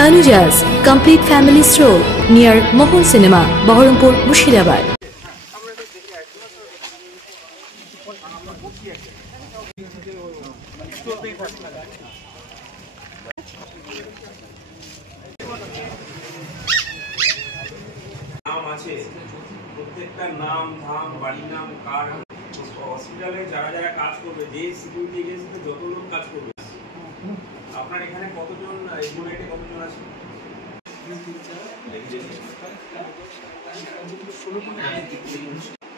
Tanuja's complete family stroll near Mohon Cinema, Baharampur, Murshidabad. নাম আছে প্রত্যেকটা নাম ধাম বাড়ির নাম কার হসপিটালে যারা যারা কাজ করবে যে সিকিউরিটি এজেন্সিতে যত লোক কাজ করবে আপনার এখানে কতজন ইউনিটে কতজন আছে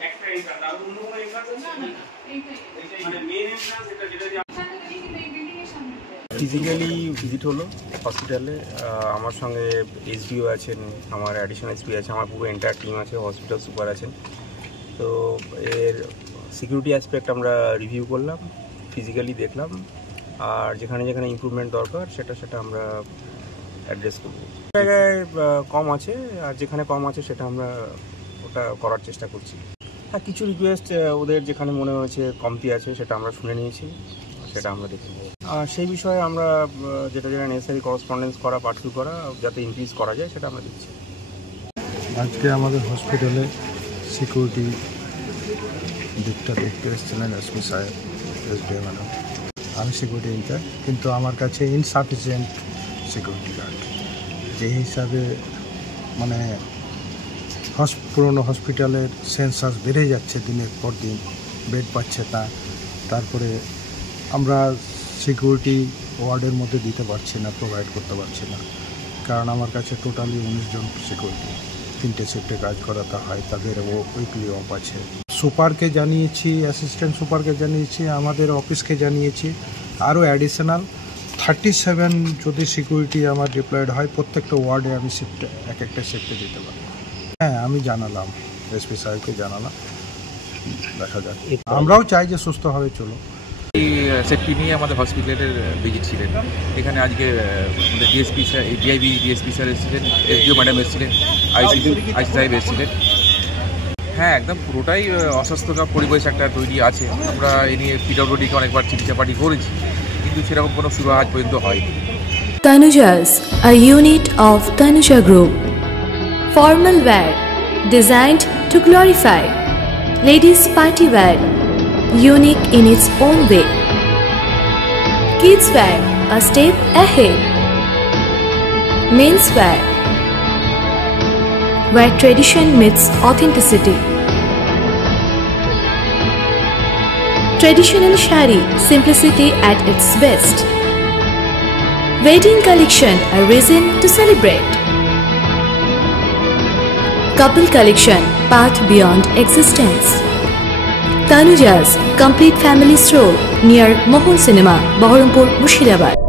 একটা এটা তার অন্য কোনো এন্ট্রান্স আছে না মানে মেইন এন্ট্রান্স এটা যেটা ফিজিক্যালি ভিজিট হলো হসপিটালে আমার সঙ্গে এসডিও আছেন আমার অ্যাডিশনাল এসপি আছে আমার পুরো এন্টায়ার টিম আছে হসপিটাল সুপার আছেন তো এর সিকিউরিটি অ্যাসপেক্ট আমরা রিভিউ করলাম ফিজিক্যালি দেখলাম আর যেখানে যেখানে ইমপ্রুভমেন্ট দরকার সেটা আমরা অ্যাড্রেস করব জায়গায় কম আছে আর যেখানে কম আছে সেটা আমরা ওটা করার চেষ্টা করছি আর কিছু রিকোয়েস্ট ওদের যেখানে মনে হয়েছে কমতি আছে সেটা আমরা শুনে নিয়েছি সেটা আমরা দেখব আর সেই বিষয়ে আমরা যেটা যেটা নেসেসারি করসপন্ডেন্স করা পার্সু করা যাতে ইনক্রিজ করা যায় সেটা আমরা দিচ্ছি আজকে আমাদের হসপিটালে সিকিউরিটি দিকটা দেখতে এসেছিলেন এসপি সাহেব এসডিও ম্যাডাম আমি সিকিউরিটি ইনচার্জ কিন্তু আমার কাছে ইনসাফিসিয়েন্ট সিকিউরিটি গার্ড যে হিসাবে মানে পুরনো হসপিটালের সেন্সাস বেড়ে যাচ্ছে দিনের পর দিন বেড পাচ্ছে না তারপরে আমরা সিকিউরিটি ওয়ার্ডের মধ্যে দিতে পারছি না প্রোভাইড করতে পারছি না কারণ আমার কাছে টোটালি 19 জন সিকিউরিটি 3টে শিফটে কাজ করাতে হয় তাদের উইকলি অফ আছে সুপারকে জানিয়েছি অ্যাসিস্ট্যান্ট সুপারকে জানিয়েছি আমাদের অফিসকে জানিয়েছি আরও অ্যাডিশনাল 37 যদি সিকিউরিটি আমার ডিপ্লয়েড হয় প্রত্যেকটা ওয়ার্ডে আমি শিফটে একটা শিফটে দিতে পারি হ্যাঁ আমি জানালাম এসপি সাহেবকে জানালাম দেখা যাক আমরাও চাই যে সুস্থভাবে চলো সেফটি নিয়ে আমাদের হসপিটালের ভিজিট ছিলেন এখানে আজকে আমাদের DSP sir DIB DSP sir এসেছিলেন এসডিও ম্যাডাম এসেছিলেন আইসি সাহেব এসেছিলেন হ্যাঁ একদম পুরোটাই অস্বাস্থ্যকর পরিবেশ একটা তৈরি আছে আমরা এ নিয়ে পিডব্লিউডিকে অনেকবার চিকিৎসাপাটি করেছি কিন্তু সেরকম কোনো সুবিধা আজ পর্যন্ত হয়নি Tanuja's, a unit of Tanuja Group. Formal wear, designed to glorify. Ladies party wear, unique in its own way. Kids wear, a step ahead. Men's wear, where tradition meets authenticity. Traditional shari, simplicity at its best. Wedding collection, a reason to celebrate. Couple collection, path beyond existence. Tanuja's complete family stroll near Mohon Cinema, Baharampur, Murshidabad.